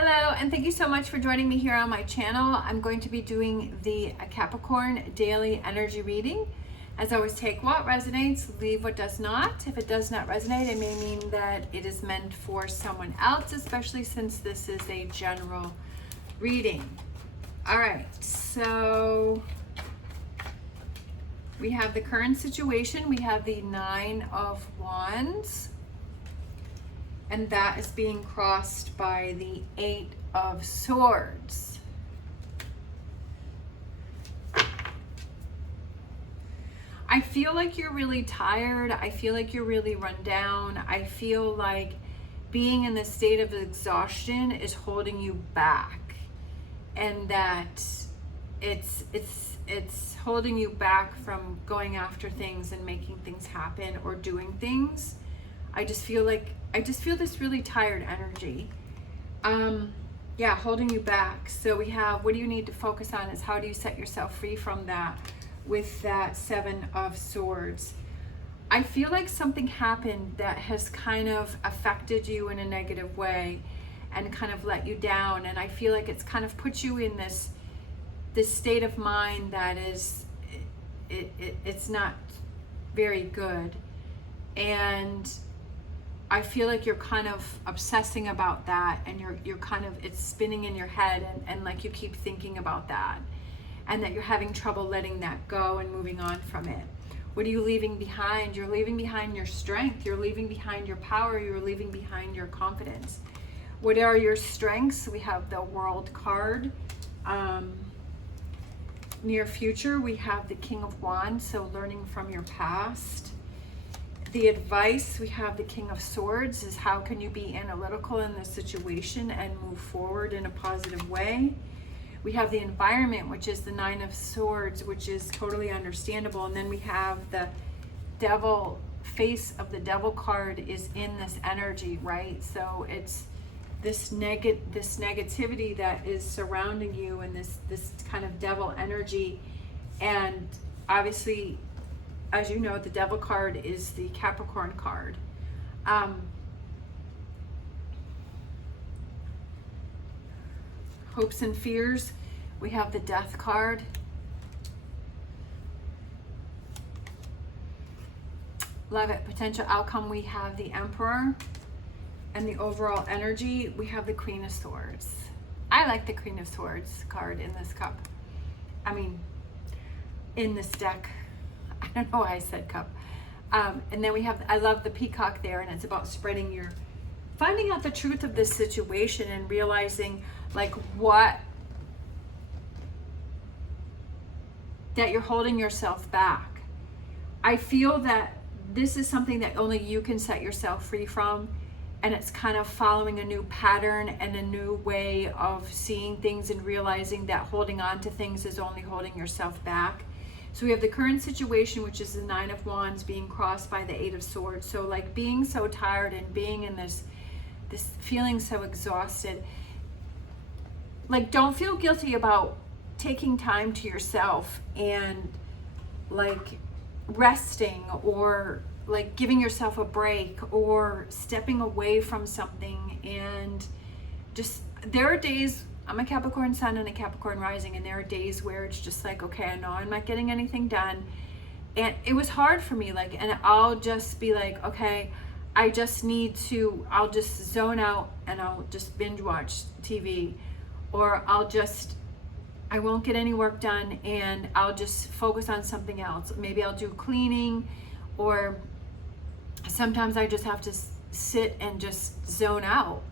Hello, and thank you so much for joining me here on my channel. I'm going to be doing the Capricorn daily energy reading. As always, take what resonates, leave what does not. If it does not resonate, it may mean that it is meant for someone else, especially since this is a general reading. All right, so we have the current situation. We have the Nine of Wands, and that is being crossed by the Eight of Swords. I feel like you're really tired. I feel like you're really run down. I feel like being in this state of exhaustion is holding you back, and that it's holding you back from going after things and making things happen or doing things. I just feel this really tired energy. Yeah, holding you back. So we have, what do you need to focus on is how do you set yourself free from that with that Seven of Swords. I feel like something happened that has kind of affected you in a negative way and kind of let you down. And I feel like it's kind of put you in this state of mind that is, it's not very good. And I feel like you're kind of obsessing about that, and you're kind of, it's spinning in your head, and like you keep thinking about that, and that you're having trouble letting that go and moving on from it. What are you leaving behind? You're leaving behind your strength. You're leaving behind your power. You're leaving behind your confidence. What are your strengths? We have the World card. Near future, we have the King of Wands, so learning from your past. The advice, we have the King of Swords, is how can you be analytical in this situation and move forward in a positive way. We have the environment, which is the Nine of Swords, which is totally understandable. And then we have the Devil, face of the Devil card is in this energy, right? So it's this negativity that is surrounding you, and this kind of devil energy. And obviously, as you know, the Devil card is the Capricorn card. Hopes and fears, we have the Death card. Love it, potential outcome, we have the Emperor. And the overall energy, we have the Queen of Swords. I like the Queen of Swords card in this cup. I mean, in this deck. I don't know why I said cup. And then we have, I love the peacock there, and it's about finding out the truth of this situation and realizing like that you're holding yourself back. I feel that this is something that only you can set yourself free from, and it's kind of following a new pattern and a new way of seeing things and realizing that holding on to things is only holding yourself back. So we have the current situation, which is the Nine of Wands being crossed by the Eight of Swords. So like being so tired and being in this feeling so exhausted, like don't feel guilty about taking time to yourself and like resting, or like giving yourself a break, or stepping away from something. And just, there are days, I'm a Capricorn sun and a Capricorn rising, and there are days where it's just like, okay, I know I'm not getting anything done, and it was hard for me, like, and I'll just be like, okay, I'll just zone out and I'll just binge watch TV, or I won't get any work done and I'll just focus on something else. Maybe I'll do cleaning, or sometimes I just have to sit and just zone out.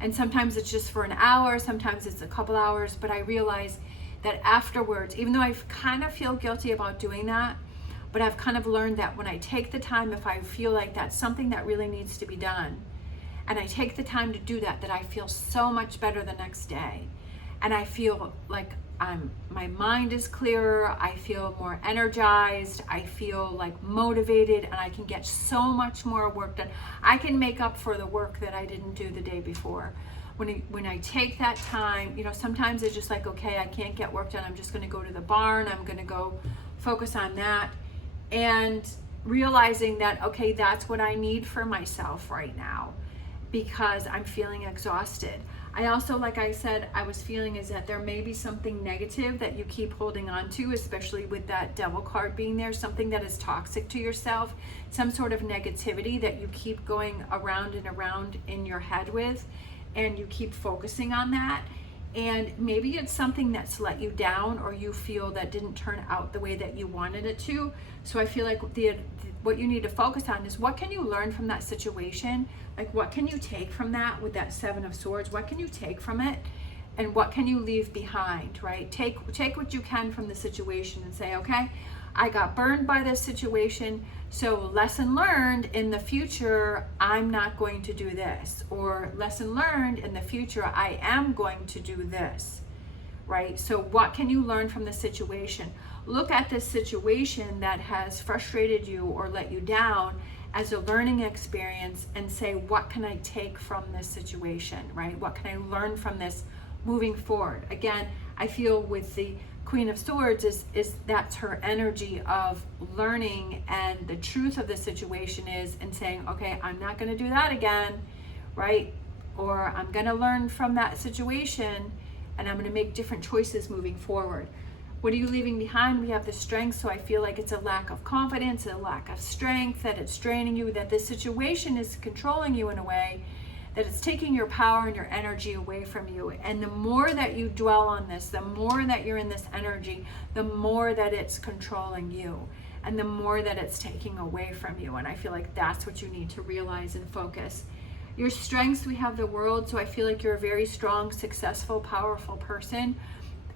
And sometimes it's just for an hour, sometimes it's a couple hours, but I realize that afterwards, even though I kind of feel guilty about doing that, but I've kind of learned that when I take the time, if I feel like that's something that really needs to be done, and I take the time to do that, that I feel so much better the next day. And I feel like my mind is clearer, I feel more energized, I feel like motivated, and I can get so much more work done. I can make up for the work that I didn't do the day before. When I take that time, you know, sometimes it's just like, okay, I can't get work done, I'm just gonna go to the barn, I'm gonna go focus on that. And realizing that, okay, that's what I need for myself right now, because I'm feeling exhausted. I also, like I said, I was feeling is that there may be something negative that you keep holding on to, especially with that devil card being there, something that is toxic to yourself, some sort of negativity that you keep going around and around in your head with, and you keep focusing on that. And maybe it's something that's let you down, or you feel that didn't turn out the way that you wanted it to. So I feel like what you need to focus on is, what can you learn from that situation? Like, what can you take from that with that Seven of Swords? What can you take from it? And what can you leave behind, right? Take what you can from the situation and say, okay, I got burned by this situation, so lesson learned, in the future, I'm not going to do this. Or lesson learned, in the future, I am going to do this, right? So what can you learn from the situation? Look at this situation that has frustrated you or let you down as a learning experience and say, what can I take from this situation, right? What can I learn from this moving forward? Again, I feel with the Queen of Swords is that's her energy of learning, and the truth of the situation is, and saying, okay, I'm not going to do that again, right? Or I'm going to learn from that situation, and I'm going to make different choices moving forward. What are you leaving behind? We have the Strength, so I feel like it's a lack of confidence, a lack of strength, that it's draining you, that this situation is controlling you in a way, that it's taking your power and your energy away from you. And the more that you dwell on this, the more that you're in this energy, the more that it's controlling you, and the more that it's taking away from you. And I feel like that's what you need to realize and focus. Your strengths, we have the World, so I feel like you're a very strong, successful, powerful person.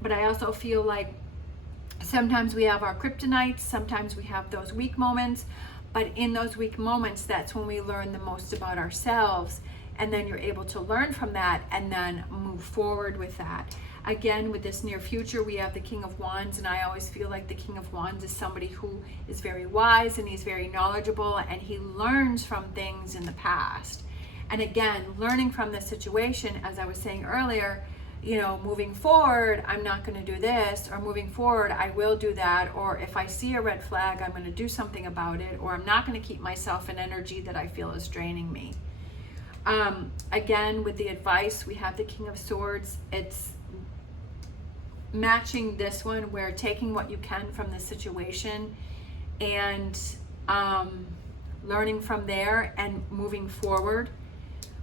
But I also feel like sometimes we have our kryptonites, sometimes we have those weak moments, but in those weak moments, that's when we learn the most about ourselves, and then you're able to learn from that and then move forward with that. Again, with this near future, we have the King of Wands, and I always feel like the King of Wands is somebody who is very wise, and he's very knowledgeable, and he learns from things in the past. And again, learning from the situation, as I was saying earlier, you know, moving forward, I'm not going to do this, or moving forward, I will do that, or if I see a red flag, I'm going to do something about it, or I'm not going to keep myself in energy that I feel is draining me. Again, with the advice, we have the King of Swords. It's matching this one, where taking what you can from the situation and learning from there and moving forward.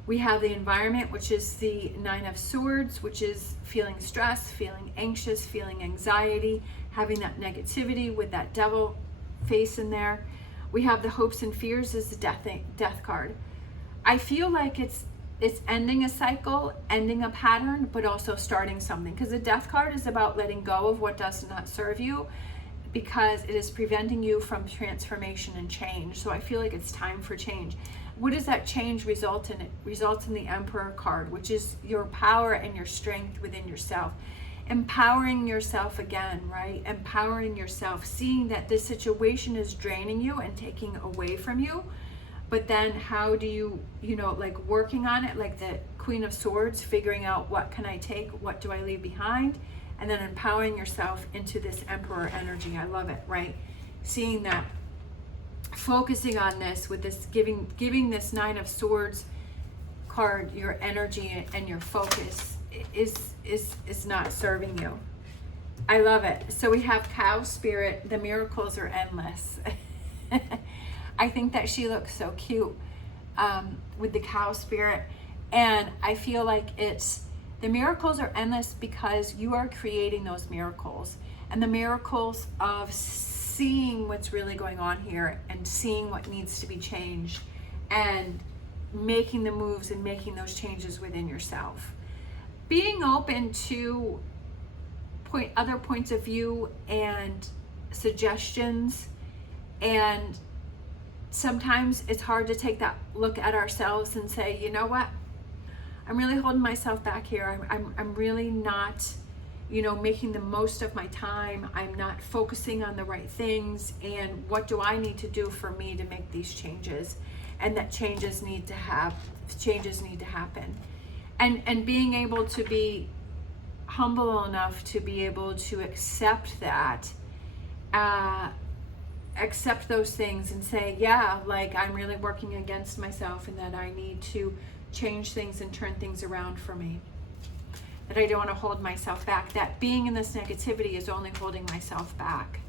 We have the environment, which is the Nine of Swords, which is feeling stress, feeling anxious, feeling anxiety, having that negativity with that devil face in there. We have the hopes and fears as the death card. I feel like it's ending a cycle, ending a pattern, but also starting something, because the death card is about letting go of what does not serve you, because it is preventing you from transformation and change. So I feel like it's time for change. What does that change result in? It results in the Emperor card, which is your power and your strength within yourself. Empowering yourself again, right? Empowering yourself, seeing that this situation is draining you and taking away from you. But then how do you, like working on it, like the Queen of Swords, figuring out what can I take, what do I leave behind, and then empowering yourself into this Emperor energy. I love it, right? Seeing that, focusing on this with this, giving this Nine of Swords card your energy and your focus is not serving you. I love it. So we have Cow Spirit. The miracles are endless. I think that she looks so cute with the Cow Spirit, and I feel like the miracles are endless because you are creating those miracles, and the miracles of seeing what's really going on here and seeing what needs to be changed and making the moves and making those changes within yourself. Being open to other points of view and suggestions, and sometimes it's hard to take that look at ourselves and say, you know what, I'm really holding myself back here. I'm really not, making the most of my time. I'm not focusing on the right things. And what do I need to do for me to make these changes? And that changes need to happen. And being able to be humble enough to be able to accept that, accept those things and say, yeah, like I'm really working against myself, and that I need to change things and turn things around for me. that I don't want to hold myself back, that being in this negativity is only holding myself back.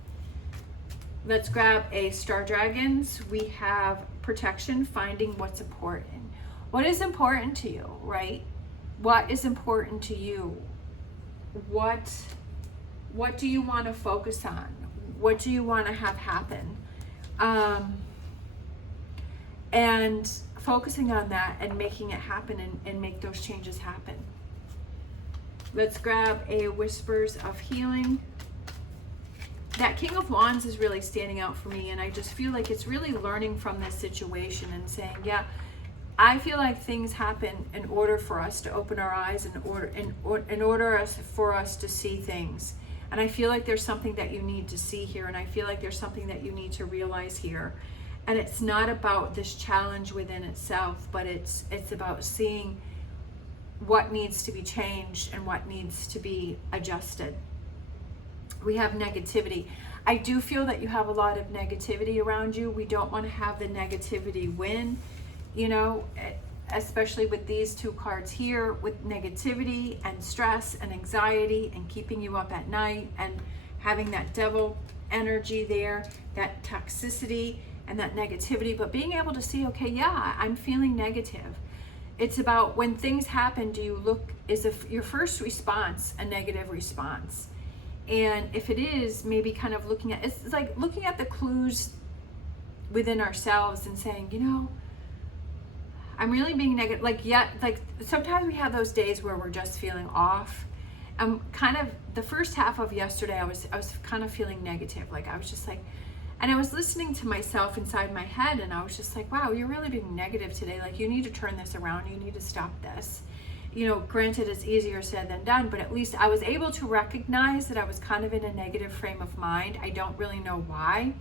Let's grab a Star Dragons. We have protection, finding what's important. What is important to you, right? What is important to you? What do you want to focus on? What do you want to have happen? And focusing on that and making it happen and make those changes happen. Let's grab a Whispers of Healing. That King of Wands is really standing out for me, and I just feel like it's really learning from this situation and saying, yeah, I feel like things happen in order for us to open our eyes, in order for us to see things. And I feel like there's something that you need to see here, and I feel like there's something that you need to realize here. And it's not about this challenge within itself, but it's about seeing what needs to be changed and what needs to be adjusted. We have negativity. I do feel that you have a lot of negativity around you. We don't want to have the negativity win, you know, especially with these two cards here, with negativity and stress and anxiety and keeping you up at night and having that devil energy there, that toxicity and that negativity, but being able to see, okay, yeah, I'm feeling negative. It's about when things happen, do you look, is your first response a negative response? And if it is, maybe kind of looking at, it's like looking at the clues within ourselves and saying, you know, I'm really being negative. Like sometimes we have those days where we're just feeling off. Kind of the first half of yesterday, I was kind of feeling negative. Like I was just like, and I was listening to myself inside my head, and I was just like, wow, you're really being negative today. Like you need to turn this around. You need to stop this. You know, granted, it's easier said than done, but at least I was able to recognize that I was kind of in a negative frame of mind. I don't really know why.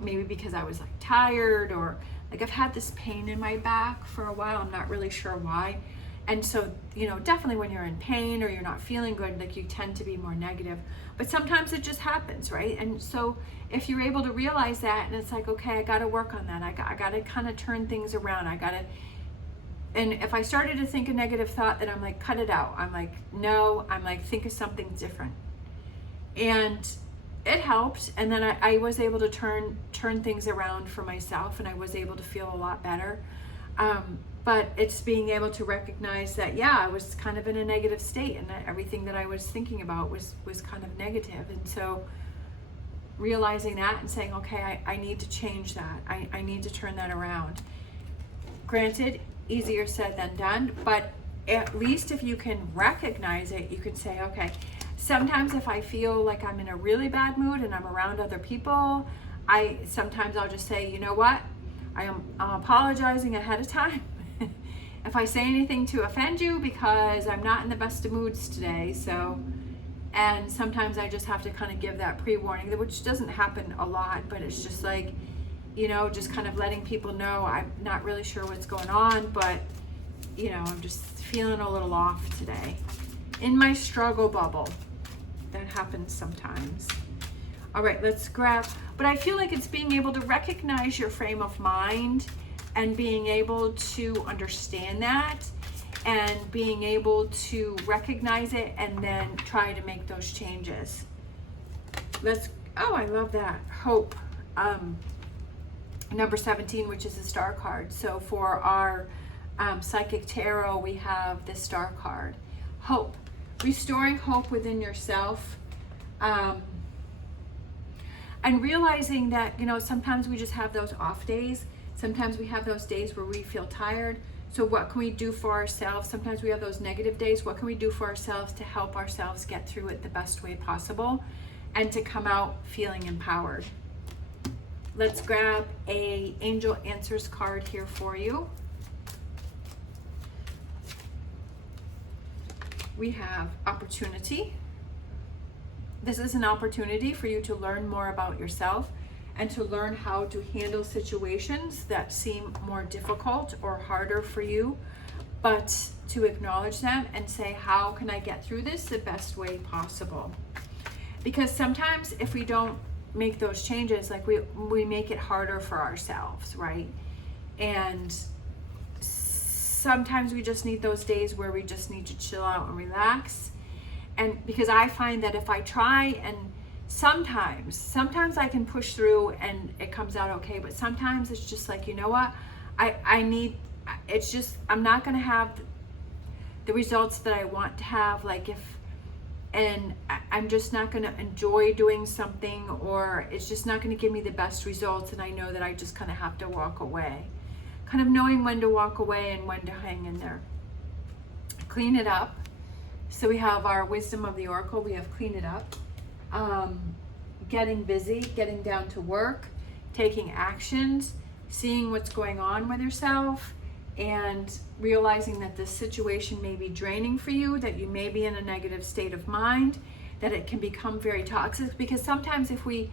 Maybe because I was like tired, or like I've had this pain in my back for a while. I'm not really sure why. And so, you know, definitely when you're in pain or you're not feeling good, like you tend to be more negative. But sometimes it just happens, right? And so if you're able to realize that, and it's like, okay, I got to work on that. I got to kind of turn things around. And if I started to think a negative thought, then I'm like, cut it out. I'm like, no, I'm like, think of something different. And it helped. And then I was able to turn things around for myself, and I was able to feel a lot better. But it's being able to recognize that, yeah, I was kind of in a negative state, and that everything that I was thinking about was kind of negative. And so realizing that and saying, okay, I need to change that. I need to turn that around. Granted, easier said than done, but at least if you can recognize it, you can say, okay, sometimes if I feel like I'm in a really bad mood and I'm around other people, sometimes I'll just say, you know what, I'm apologizing ahead of time if I say anything to offend you, because I'm not in the best of moods today. So, and sometimes I just have to kind of give that pre-warning, which doesn't happen a lot, but it's just like, you know, just kind of letting people know I'm not really sure what's going on, but, you know, I'm just feeling a little off today. In my struggle bubble. That happens sometimes. All right, let's grab, but I feel like it's being able to recognize your frame of mind and being able to understand that and being able to recognize it and then try to make those changes. Oh, I love that. Hope. Number 17, which is a star card. So for our psychic tarot, we have the star card. Hope. Restoring hope within yourself. And realizing that, you know, sometimes we just have those off days. Sometimes we have those days where we feel tired. So what can we do for ourselves? Sometimes we have those negative days. What can we do for ourselves to help ourselves get through it the best way possible and to come out feeling empowered? Let's grab a Angel Answers card here for you. We have opportunity. This is an opportunity for you to learn more about yourself and to learn how to handle situations that seem more difficult or harder for you, but to acknowledge them and say, how can I get through this the best way possible? Because sometimes if we don't make those changes, like we make it harder for ourselves, right? And sometimes we just need those days where we just need to chill out and relax. And because I find that if I try, and sometimes I can push through and it comes out okay, but sometimes it's just like, you know what, I'm not going to have the results that I want to have, and I'm just not going to enjoy doing something, or it's just not going to give me the best results, and I know that I just kind of have to walk away. Kind of knowing when to walk away and when to hang in there. Clean it up. So we have our wisdom of the oracle. We have clean it up. Getting busy, getting down to work, taking actions, seeing what's going on with yourself, and realizing that this situation may be draining for you, that you may be in a negative state of mind, that it can become very toxic. Because sometimes if we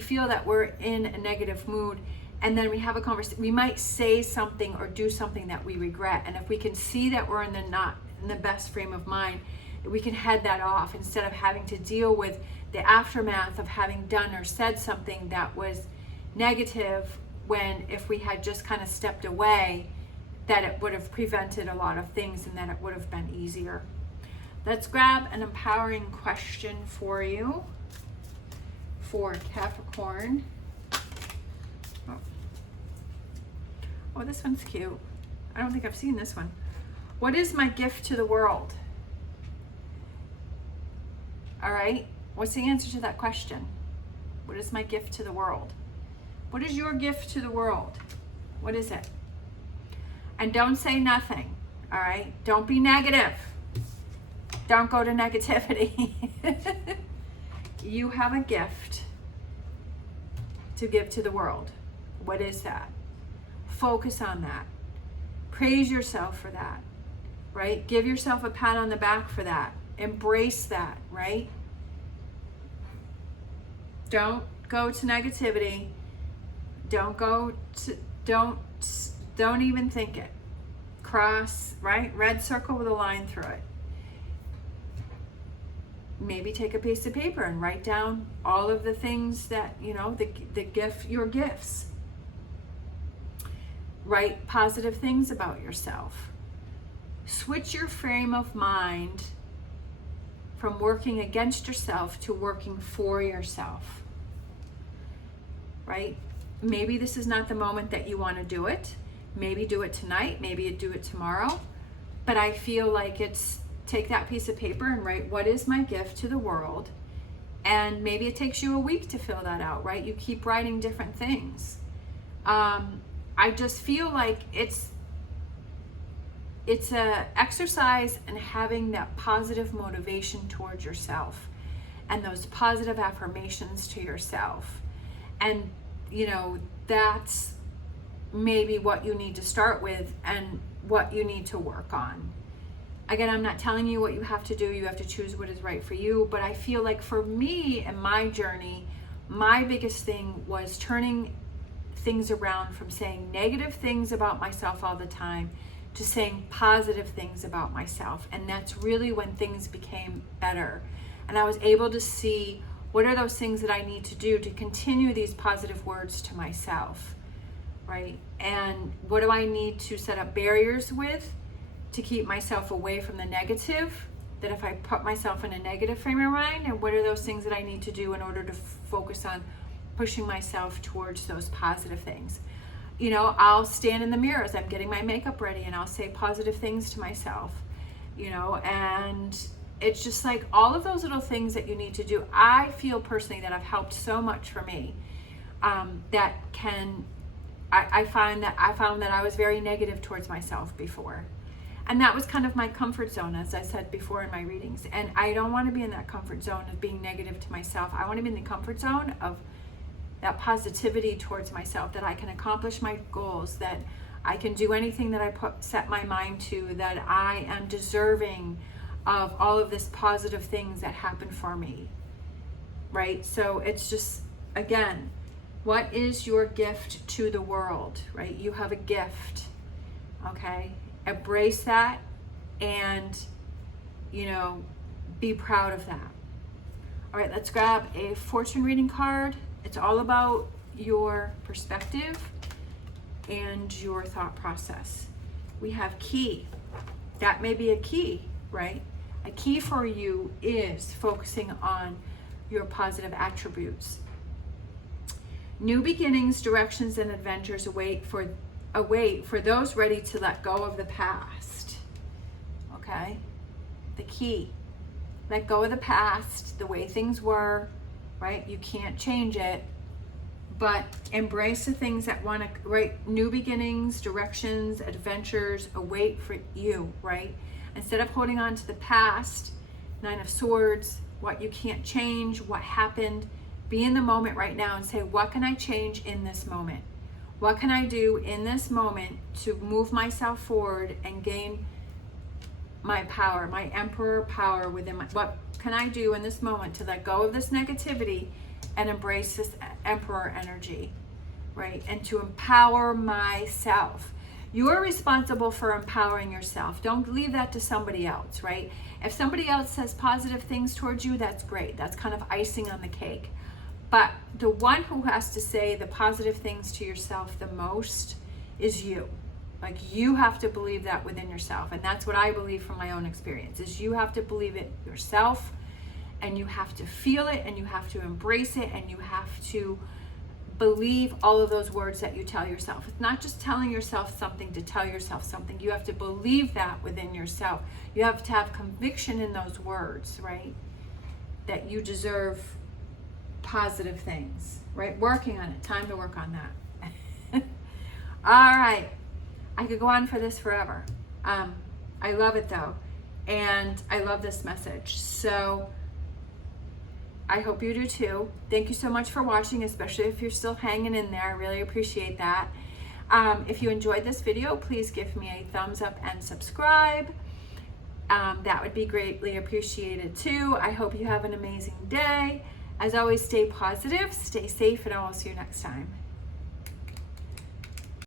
feel that we're in a negative mood and then we have a conversation, we might say something or do something that we regret. And if we can see that we're not in the best frame of mind, we can head that off instead of having to deal with the aftermath of having done or said something that was negative, when if we had just kind of stepped away, that it would have prevented a lot of things and that it would have been easier. Let's grab an empowering question for you for Capricorn. Oh, this one's cute. I don't think I've seen this one. What is my gift to the world? All right, what's the answer to that question? What is my gift to the world? What is your gift to the world? What is it? And don't say nothing, all right? Don't be negative. Don't go to negativity. You have a gift to give to the world. What is that? Focus on that. Praise yourself for that, right? Give yourself a pat on the back for that. Embrace that, right? Don't go to negativity. Don't even think it. Cross, right? Red circle with a line through it. Maybe take a piece of paper and write down all of the things that, your gifts. Write positive things about yourself. Switch your frame of mind from working against yourself to working for yourself, right? Maybe this is not the moment that you want to do it. Maybe do it tonight, maybe you do it tomorrow. But I feel like take that piece of paper and write, what is my gift to the world? And maybe it takes you a week to fill that out, right? You keep writing different things. I just feel like it's a exercise in having that positive motivation towards yourself and those positive affirmations to yourself. And that's maybe what you need to start with and what you need to work on. Again, I'm not telling you what you have to do. You have to choose what is right for you. But I feel like for me and my journey, my biggest thing was turning things around from saying negative things about myself all the time to saying positive things about myself. And that's really when things became better. And I was able to see what are those things that I need to do to continue these positive words to myself, right? And what do I need to set up barriers with to keep myself away from the negative, that if I put myself in a negative frame of mind, and what are those things that I need to do in order to focus on pushing myself towards those positive things. I'll stand in the mirror as I'm getting my makeup ready and I'll say positive things to myself, and it's just like all of those little things that you need to do. I feel personally that have helped so much for me. I found that I was very negative towards myself before. And that was kind of my comfort zone, as I said before in my readings. And I don't want to be in that comfort zone of being negative to myself. I want to be in the comfort zone of that positivity towards myself, that I can accomplish my goals, that I can do anything that I set my mind to, that I am deserving of all of this positive things that happen for me, right? So it's just, again, what is your gift to the world, right? You have a gift, okay? Embrace that and, be proud of that. All right, let's grab a fortune reading card. It's all about your perspective and your thought process. We have key. That may be a key, right? A key for you is focusing on your positive attributes. New beginnings, directions, and adventures await for those ready to let go of the past. Okay? The key. Let go of the past, the way things were, right? You can't change it, but embrace the things that want to, right? New beginnings, directions, adventures await for you, right? Instead of holding on to the past, 9 of Swords, what you can't change, what happened, be in the moment right now and say, what can I change in this moment? What can I do in this moment to move myself forward and gain my power, my emperor power within my, what can I do in this moment to let go of this negativity and embrace this emperor energy, right? And to empower myself. You are responsible for empowering yourself. Don't leave that to somebody else, right? If somebody else says positive things towards you, that's great. That's kind of icing on the cake. But the one who has to say the positive things to yourself the most is you. Like, you have to believe that within yourself. And that's what I believe from my own experience, is you have to believe it yourself, and you have to feel it, and you have to embrace it, and you have to believe all of those words that you tell yourself. It's not just telling yourself something to tell yourself something. You have to believe that within yourself. You have to have conviction in those words, right? That you deserve positive things, right? Working on it. Time to work on that. All right. I could go on for this forever. I love it though. And I love this message. So I hope you do too. Thank you so much for watching, especially if you're still hanging in there. I really appreciate that. If you enjoyed this video, please give me a thumbs up and subscribe. That would be greatly appreciated too. I hope you have an amazing day. As always, stay positive, stay safe, and I will see you next time.